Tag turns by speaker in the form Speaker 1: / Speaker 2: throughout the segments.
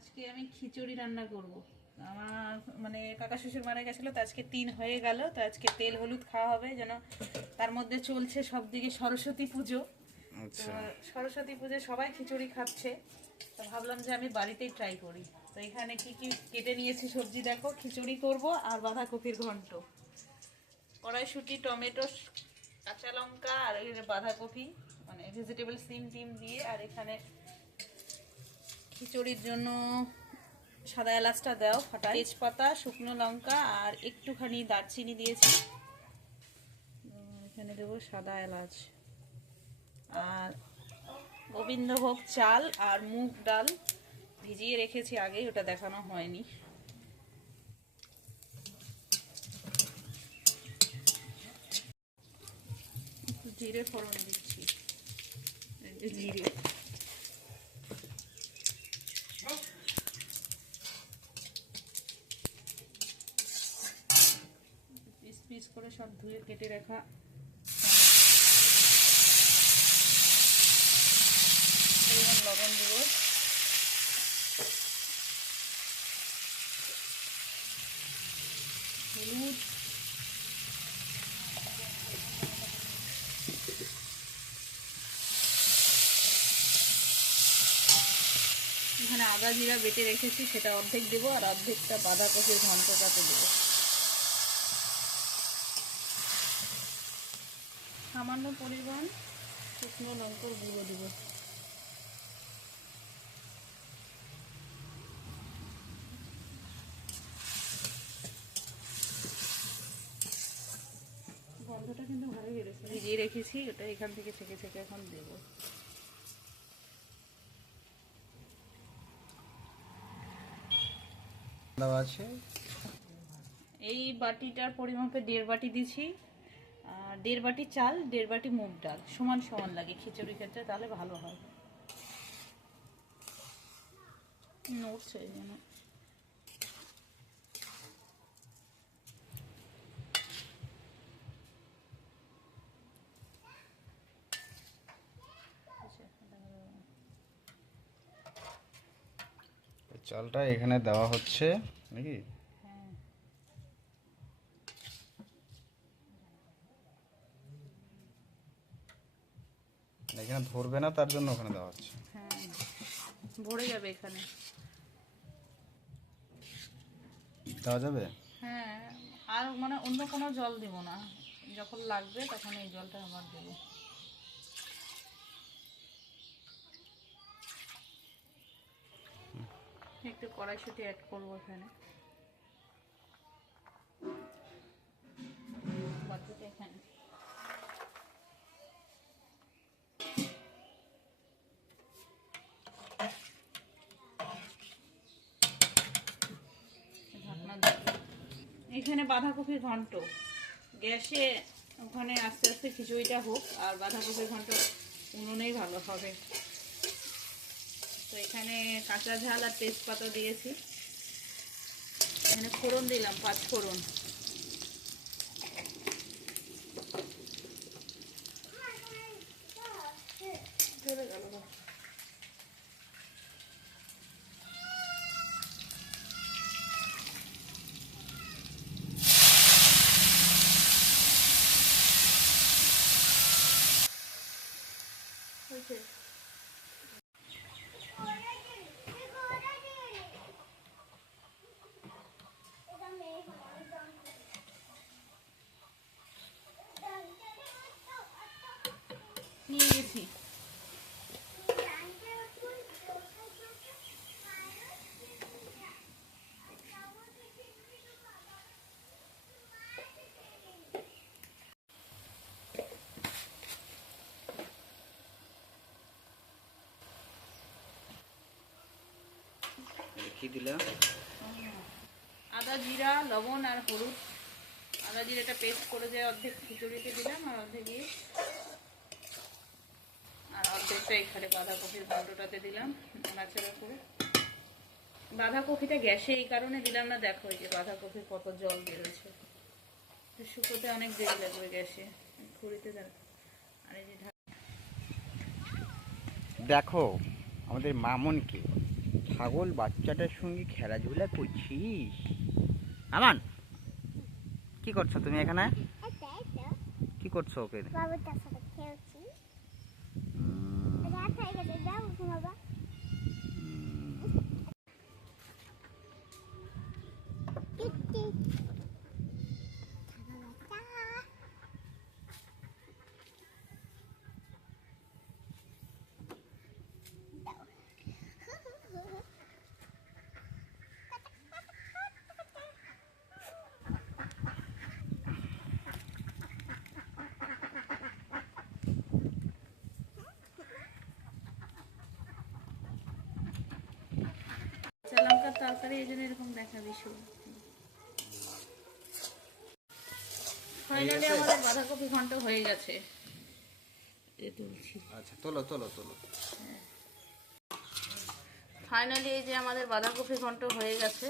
Speaker 1: আজকে আমি খিচুড়ি রান্না করব। আমার মানে কাকা শ্বশুর মারা গেছিল তো আজকে তিন হয়ে গেল তো আজকে তেল হলুদ খাওয়া হবে যেন তার মধ্যে চলছে সব দিকে সরস্বতী পুজো। তো
Speaker 2: আচ্ছা
Speaker 1: সরস্বতী পুজো সবাই খিচুড়ি খাচ্ছে তো ভাবলাম যে আমি বাড়িতেই ট্রাই করি। তো এখানে কি কি কেটে নিয়েছি সবজি দেখো খিচুড়ি করব আর বাঁধাকপির ঘন্ট। কড়াইশুটি টমেটো কাঁচা লঙ্কা আর বাঁধাকপি মানে ভেজিটেবল সিম টিম দিয়ে আর এখানে খিচুড়ির জন্য সাদা এলাচটা দাও ফাটা তেজপাতা, শুকনো লঙ্কা আর একটুখানি দারচিনি দিয়েছি। এখানে দেবো সাদা এলাচ। আর গোবিন্দভোগ চাল আর মুগ ডাল ভিজিয়ে রেখেছি আগেই, ওটা দেখানো হয়নি। জিরে ফোড়ন দিচ্ছি। জিরে। করে সব ধুয়ে কেটে রাখা। পরিমাণ লবণ দেব। হলুদ। এখানে আদা জিরা বেটে রেখেছি, সেটা অর্ধেক দেবো আর অর্ধেকটা বাঁধাকপির ঘন্টটাতে দেবো। সামান্য পরিমাণ শুকনো লঙ্কার গুঁড়ো দেবো। গন্ধটা কিন্তু ভালোই বেড়েছে ভিজিয়ে রেখেছি ওটা এখান থেকে থেকে থেকে এখন দেবো।
Speaker 2: আছে।
Speaker 1: এই বাটিটার পরিমাপে দেড় বাটি দিছি। দেড় বাটি চাল, দেড় বাটি মুগ ডাল। সমান সমান লাগে খিচুড়ি ক্ষেত্রে, তাহলে ভালো হয়। জন্য
Speaker 2: চালটা এখানে দেওয়া হচ্ছে, নাকি
Speaker 1: হ্যাঁ
Speaker 2: এখানে ধরবে না তার জন্য ওখানে দেওয়া হচ্ছে।
Speaker 1: হ্যাঁ ভরে যাবে এখানে।
Speaker 2: দেওয়া যাবে?
Speaker 1: হ্যাঁ আর মানে অন্য কোনো জল দেব না। যখন লাগবে তখন এই জলটা আমার দেবো। একটু কড়াইশুটি অ্যাড করব এখানে। এখানে। এখানে বাঁধাকপির ঘন্ট। গ্যাসে ওখানে আস্তে আস্তে খিচুড়িটা হোক, আর বাঁধাকপির ঘন্ট উনুনেই ভালো হবে। তো এখানে কাঁচা ঝাল আর তেজপাতা দিয়েছি। এখানে ফোড়ন দিলাম, পাঁচ ফোড়ন। হয়েছে। নিয়ে গেছি।
Speaker 2: কি দিলা?
Speaker 1: আদা জিরা লবণ আর হলুদ। আদা জিরাটা পেস্ট করে যে অর্ধেক খিচুড়িতে দিলাম আর অর্ধেক দিয়ে আর অর্ধেকটা এখানে বাঁধাকপির ঘন্টটাতে দিলাম নাড়াচাড়া করে। বাঁধাকপিটা গ্যাসে এই কারণে দিলাম না দেখো এই যে বাঁধাকপির কত জল বেরোচ্ছে। তো শুকোতে অনেক দেরি লাগবে গ্যাসে। খুঁড়িতে দেখো আর এই যে
Speaker 2: দেখো আমাদের মামুনকে
Speaker 3: ছাগল বাচ্চাটার সঙ্গে খেলাধুলা করছিস? আমান কি করছ তুমি এখানে? কি করছ ওকে?
Speaker 1: তরকারি এই জন্য এরকম দেখাবি শুধু ফাইনালি আমাদের বাঁধাকপি ঘন্ট হয়ে গেছে। এই
Speaker 2: আচ্ছা তোলো তোলো তোলো।
Speaker 1: ফাইনালি এই যে আমাদের বাঁধাকপি ঘন্ট হয়ে গেছে।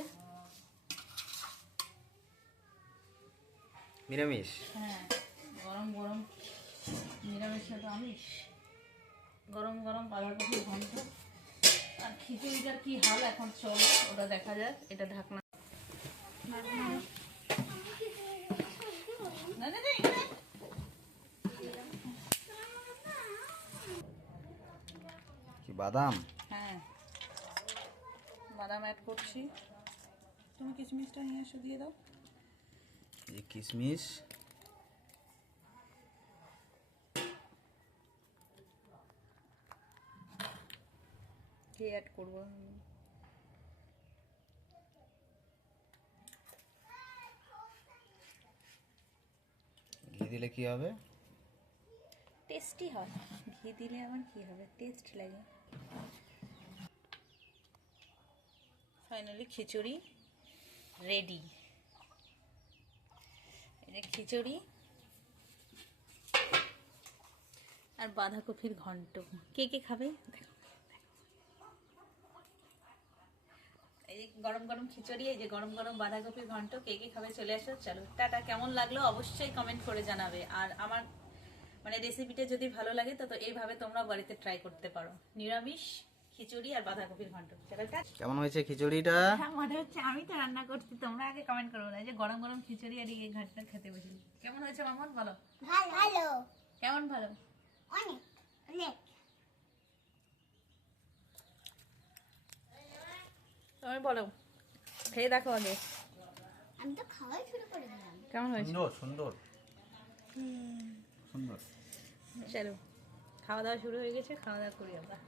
Speaker 2: নিরামিষ?
Speaker 1: হ্যাঁ গরম গরম নিরামিষ আমিষ। গরম গরম বাঁধাকপি ঘন্ট। আর খিচুড়িটার কি হাল এখন? চলো ওটা দেখা যাক। এটা ঢাকনা।
Speaker 2: কি বাদাম?
Speaker 1: হ্যাঁ। বাদাম অ্যাড করছি। তুমি কিশমিশটা নিয়ে এসে দিয়ে দাও।
Speaker 2: এই কিশমিশ।
Speaker 1: কে অ্যাড করব।
Speaker 2: ঘি দিলে কি হবে?
Speaker 1: টেস্টি হয়। ঘি দিলে আমার কি হবে? টেস্ট লাগে। ফাইনালি খিচুড়ি রেডি যে খিচুড়ি আর বাঁধাকপির ঘন্ট। কে কে খাবে দেখো, দেখো। এই গরম গরম খিচুড়ি এই যে গরম গরম বাঁধাকপির ঘন্ট কে কে খাবে চলে আসো চলো টাটা। কেমন লাগল? অবশ্যই কমেন্ট করে জানাবে। আর আমার মানে রেসিপিটা যদি ভালো লাগে তো তো এইভাবে তোমরা বাড়িতে ট্রাই করতে পারো। নিরামিষ খিচুড়ি আর বাঁধাকপির ঘন্ট। চলো
Speaker 2: কেমন হয়েছে খিচুড়িটা?
Speaker 1: হ্যাঁ মনে হচ্ছে আমি তো রান্না করছি। তোমরা আগে কমেন্ট করো না এই যে গরম গরম খিচুড়ি আর এই ঘাটটা খেতে বসি। কেমন হয়েছে মামন? বলো।
Speaker 4: ভালো ভালো।
Speaker 1: কেমন ভালো?
Speaker 4: অনেক। অনেক।
Speaker 1: তুমি বলো। খেয়ে দেখো আগে।
Speaker 4: আমি তো খাওয়াই শুরু করে দিলাম।
Speaker 1: কেমন হয়েছে?
Speaker 2: সুন্দর সুন্দর। সুন্দর।
Speaker 1: চলো খাওয়া দাওয়া শুরু হয়ে গেছে খাওয়া দাওয়া করি আমরা।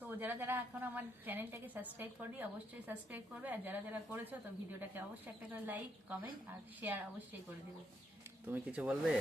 Speaker 1: তো যারা যারা এখন আমার চ্যানেলটাকে সাবস্ক্রাইব করবি অবশ্যই সাবস্ক্রাইব করবে। আর যারা যারা করেছ তো ভিডিওটাকে অবশ্যই একটা করে লাইক কমেন্ট আর শেয়ার অবশ্যই করে দেবে।
Speaker 2: তুমি কিছু বলবে?